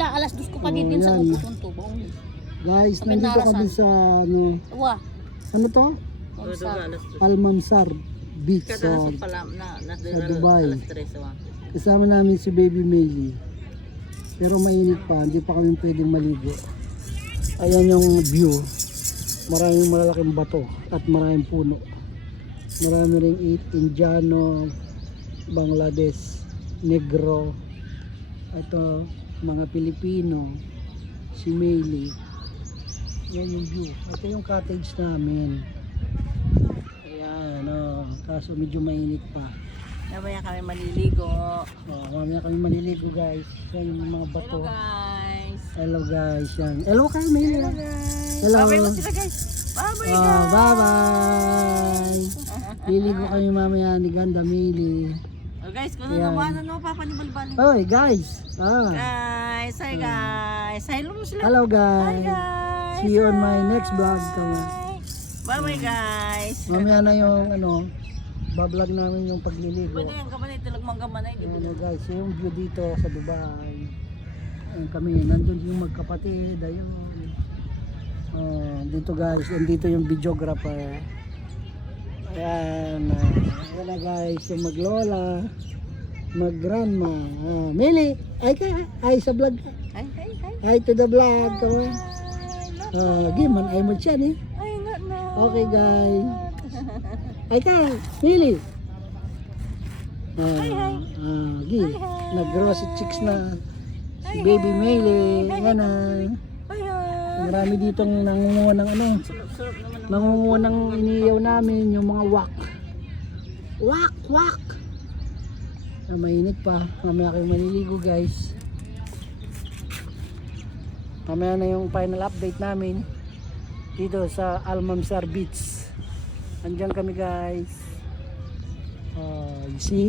kabila, alas 2 ko pa din sa yan. Uputunto. Guys, Sa nandito Pinarasan. kami sa Uwa. ano to? Almamsar Beach sa Dubai. Kasama namin si Baby Maylie. Pero mainit pa, hindi pa kami pwedeng maligo. Ayan yung view. Maraming malalaking bato at maraming puno. Marami ring Indiano, Bangladesh, Negro. Ito, mga Pilipino, si Maylie. Yan yung view. Ito yung cottage namin. Ayan, kaso medyo mainit pa. Mamaya kami maliligo. Mamaya kami maliligo guys. Yan yung mga bato. Hello guys. Hello guys. Yan. Hello kayo Maylie. Hello guys. Hello. Bye-bye mo sila guys. Bye-bye guys. Bye-bye. Liligo kami mamaya ni Ganda Maylie. Oh guys, kung Ayan. naman papanibalbalin. Hoy guys. Guys, hi guys. Hello mo sila. Hello Hi guys. guys. See you on my next vlog. Bye-bye guys. Mamaya na yung bablog namin yung pagliligo. Pwede yung gamanay, tilagmang gamanay. Guys, yung view dito sa Dubai. Ayan kami, nandun yung magkapatid. Ayun. Dito guys, dito yung videographer. Ayan. Ayan na guys, yung maglola, mag-grandma. Maylie, ay sa vlog. Hi, hi, hi. Hi to the vlog. Giman, ay mo siya eh. Ay, no. Okay guys. Ay ka, Maylie. Gi, nag-grow si chicks na si Baby Maylie. Yan na. Marami ditong nangunguha ng Sarap naman. nangunguha ng iniyaw namin, yung mga wak. Wak. Mainit pa. Mamaya kayo maliligo guys. Mamaya na yung final update namin dito sa Almamsar Beach. Andiyan kami guys. You see?